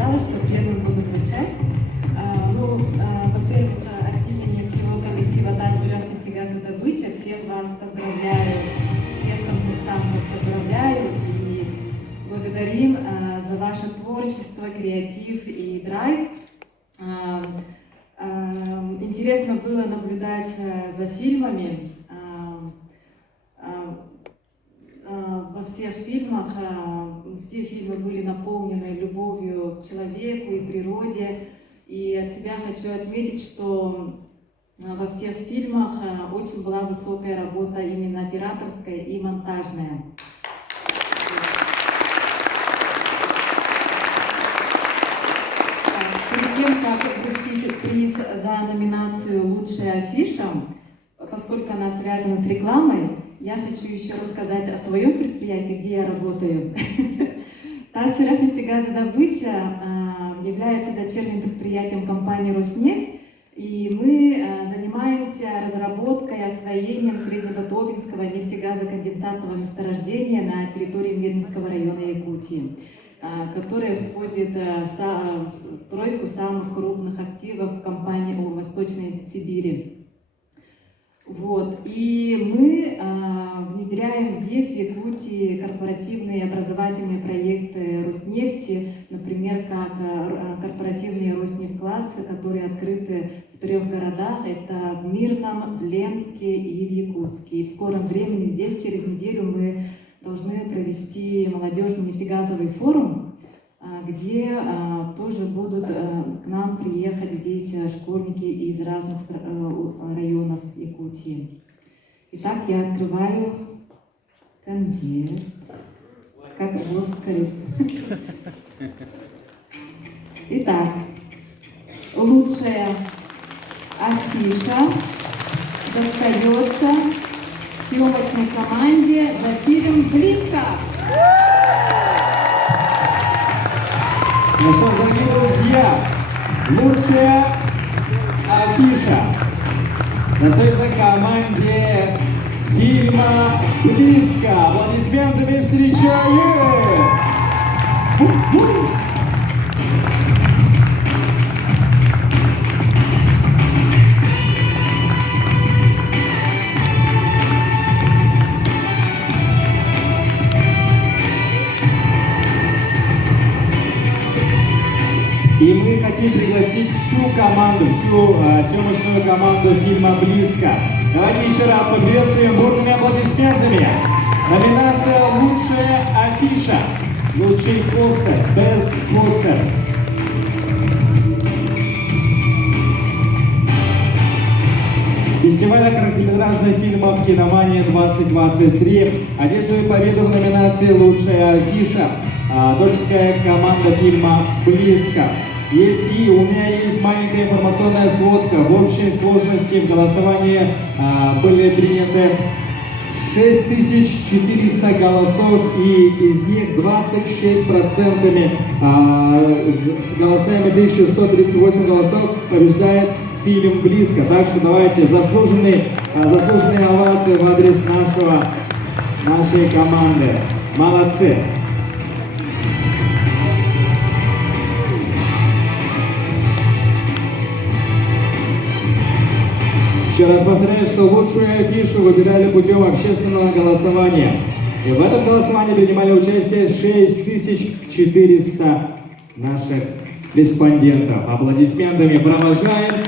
сказала, что первым буду вручать. Во-первых, от имени всего коллектива ТАСС «Нефтегазодобыча» всех вас поздравляю, всех конкурсантов поздравляю и благодарим за ваше творчество, креатив и драйв. Интересно было наблюдать за фильмами. Во всех фильмах, все фильмы были наполнены любовью к человеку и природе. И от себя хочу отметить, что во всех фильмах очень была высокая работа именно операторская и монтажная. Перед тем, как вручить приз за номинацию «Лучшая афиша», поскольку она связана с рекламой, я хочу еще рассказать о своем предприятии, где я работаю. ТАСС «Нефтегазодобыча» является дочерним предприятием компании «Роснефть», и мы занимаемся разработкой и освоением Среднебатобинского нефтегазоконденсатного месторождения на территории Мирнинского района Якутии, которое входит в тройку самых крупных активов компании в Восточной Сибири. И мы внедряем здесь, в Якутии, корпоративные образовательные проекты Роснефти, например, как корпоративные Роснефть-классы, которые открыты в 3 городах. Это в Мирном, в Ленске и в Якутске. И в скором времени здесь, через неделю, мы должны провести молодежный нефтегазовый форум, где тоже будут к нам приехать здесь школьники из разных районов Якутии. Итак, я открываю конверт, как в Оскаре. Итак, лучшая афиша достается съемочной команде за фильм «Близко». Ну что ж, дорогие друзья, лучшая афиша достается команде фильма «Близко». Аплодисментами встречаем! И мы хотим пригласить всю команду, всю съемочную команду фильма «Близко». Давайте еще раз поприветствуем бурными аплодисментами. Номинация «Лучшая афиша», «Лучший постер», «Best постер». Фестиваль короткометражных фильмов «Киномания 2023» одерживает победу в номинации «Лучшая афиша». Творческая команда фильма «Близко». У меня есть маленькая информационная сводка. В общей сложности в голосовании были приняты 6400 голосов, и из них 26% голосами 1638 голосов побеждает фильм «Близко». Так что давайте заслуженные овации в адрес нашей команды. Молодцы! Еще раз повторяю, что лучшую афишу выбирали путем общественного голосования. И в этом голосовании принимали участие 6400 наших респондентов. Аплодисментами провожаем.